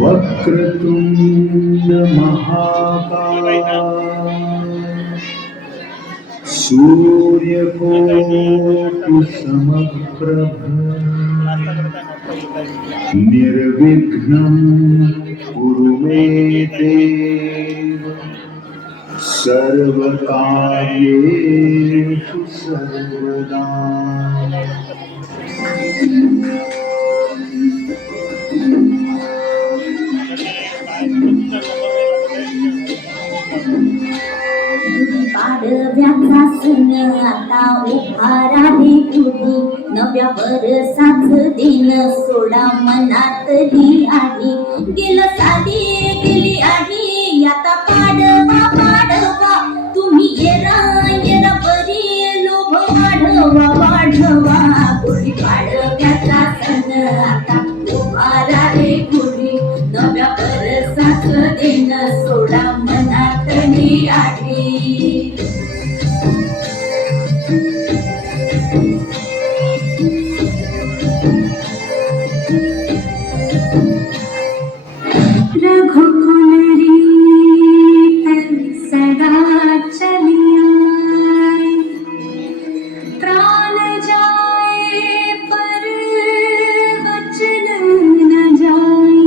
वक्रतुंड महाकाय सूर्यकोटि समप्रभ निर्विघ्नं कुरु मे देव सर्वकार्येषु सर्वदा। पाडव्याचा सण आता उभारा रे गुढी, नव्या वर्षाच दिन सोडा मनातली आधी. गेलं साधी गेली आधी, आता पाडवा पाडवा तुम्ही येरा येरा बरी लोभ वाढवा वाढवा. गुढी पाडव्याचा सण आता उभारा रे गुढी, नव्या वर्षाच दिन सोडा मनातली आधी. रघुकुलरी सदा चलिया, प्राण जाए पर वचन न जाए.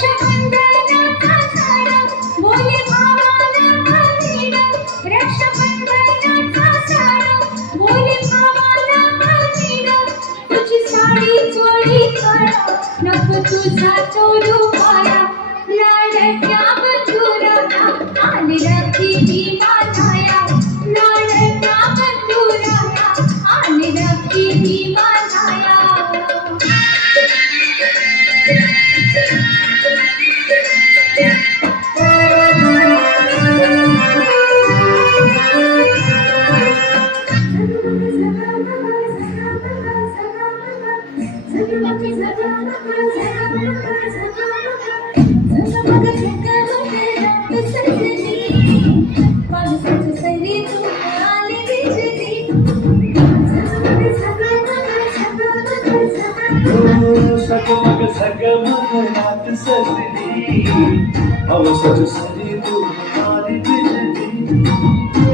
रक्षाबंधनाचा सण बोले भावाला बहिण रक्षाबंधनाचा सण बोले भावाला बहिण तुझी साडी चोळी कळा नको तुझा चोरू पाया लाडक्या बंधुराया आले राखीची बांधाया लाडक्या बंधुराया आले राखीची बांधाया सगमग सगमग रात सजली अवसर सरी तू हमारी बिजली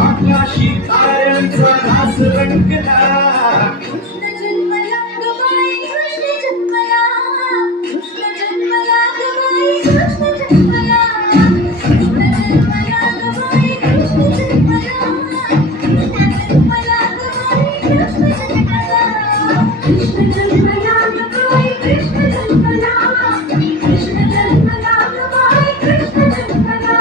आकाशी ताऱ्यांचा घास रंगला कृष्ण जन्मला गबाई कृष्ण जन्मला कृष्ण जन्मला गबाई कृष्ण जन्मला कृष्ण जन्मला गबाई कृष्ण जन्मला कृष्ण जन्मला गबाई कृष्ण जन्मला कृष्ण जन्मला गबाई कृष्ण जन्मला कृष्ण जन्मला गबाई कृष्ण जन्मला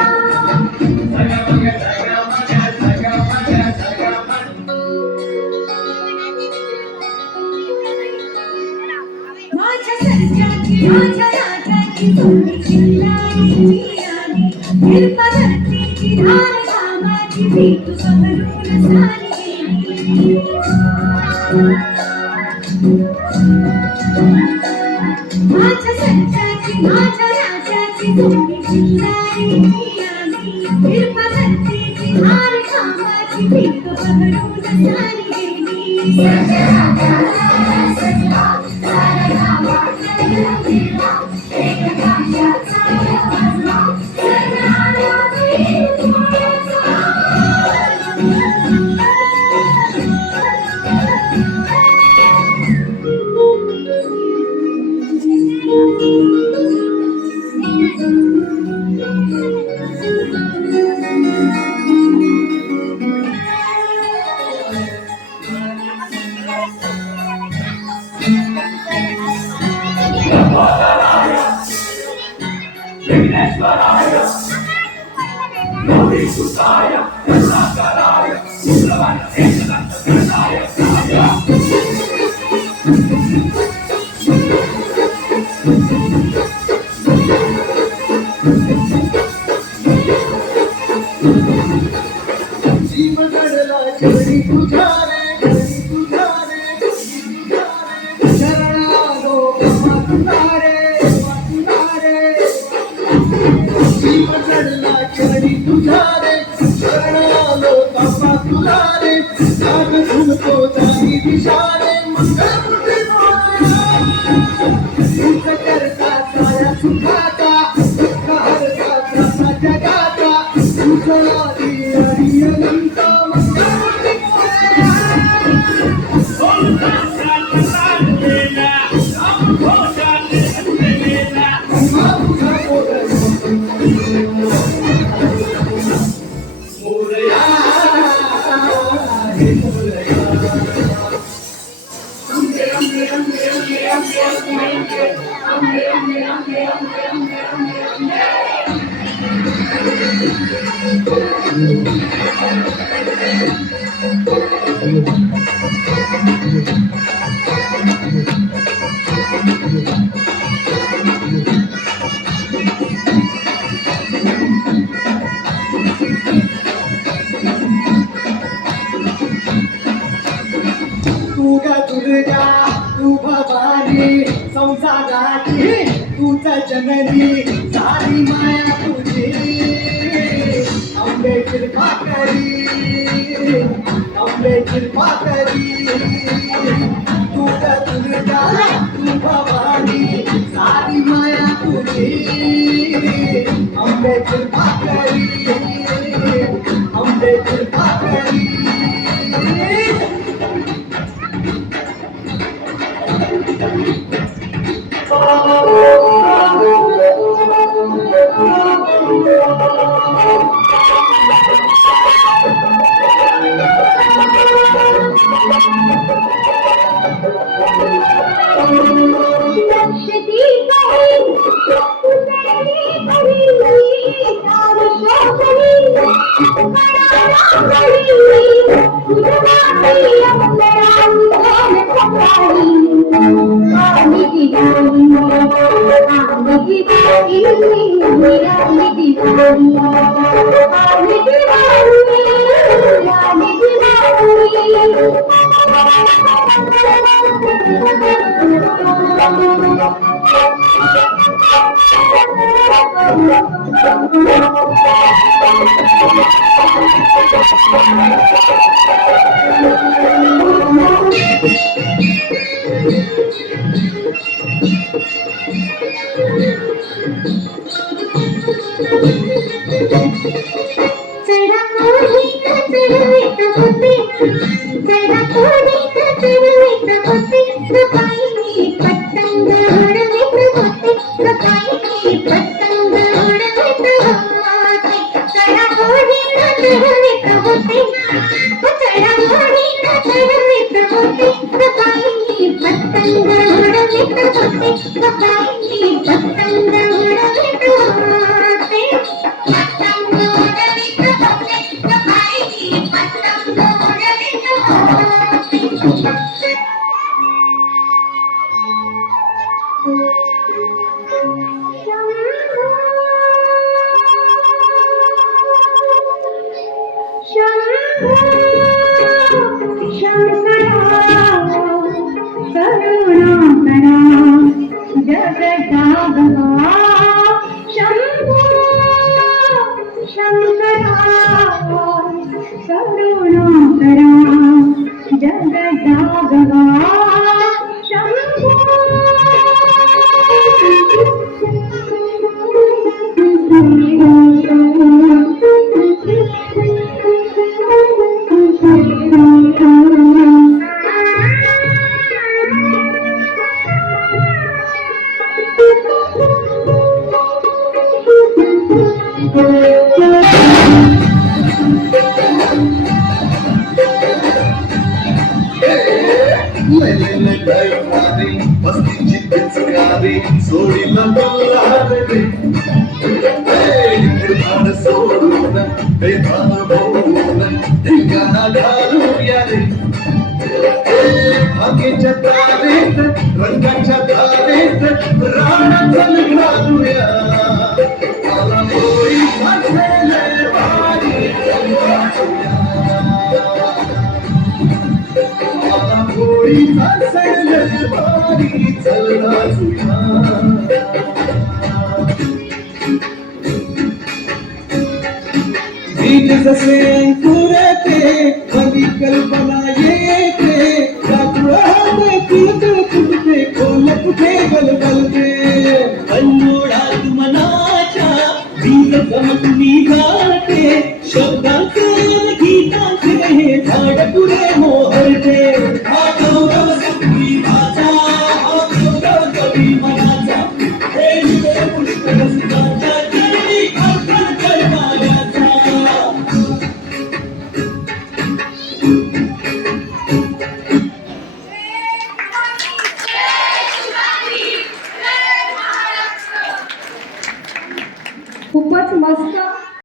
माझ्या सर्जाची माझ्या राजाची जोडी चिल्लायची आली हिरपा धरतीची धार कामाची भीतू समरून सारी गेली माझ्या सर्जाची माझ्या राजाची जोडी चिल्लायची आली हिरपा धरतीची धार कामाची भीतू समरून सारी गेली जीव घडला घरी तुझ्या रे घरी तुझ्या रे शरणालो तुझा रे जीव घडला घरी तुझ्या रे शरणालो तुझा रे जाग झुमतो जागी दिशा रे मंगळमूर्ती सुख करता छाया सुखाचा दुःख हरता त्रासा जगाचा तुझा हरी अनंत मंगळमूर्ती Thank you. तू ग दुर्गा तू भवानी संसाराची तूच जननी सारी माया तुझी अंबे कृपा करी अंबे कृपा करी तू ग दुर्गा तू भवानी सारी माया तुझी अंबे कृपा करी अंबे कृपा करी सोडीला सोडून बेभान होऊन ठिकाणा घालूया रे भागेच्या तारेत रंगाच्या तारेत राणाचं घालूया मला होई भासले वारी मला होई भासले वारी चल वाजूया बीज जसे अंकुरते नवी कल्पना येते रातोरात फुलते फुटते खोल कुठे गलगलते कल्लोळात मनाच्या बीज चमकून निघाते शब्दांचे गीतांचे हे झाड पुढे मोहरते हा गौरव सक्ती माझा हा गौरव कवी मनाचा हे हृदय पुष्प रसिकांच्या चरणी अर्पण करणाऱ्याचा मस्तक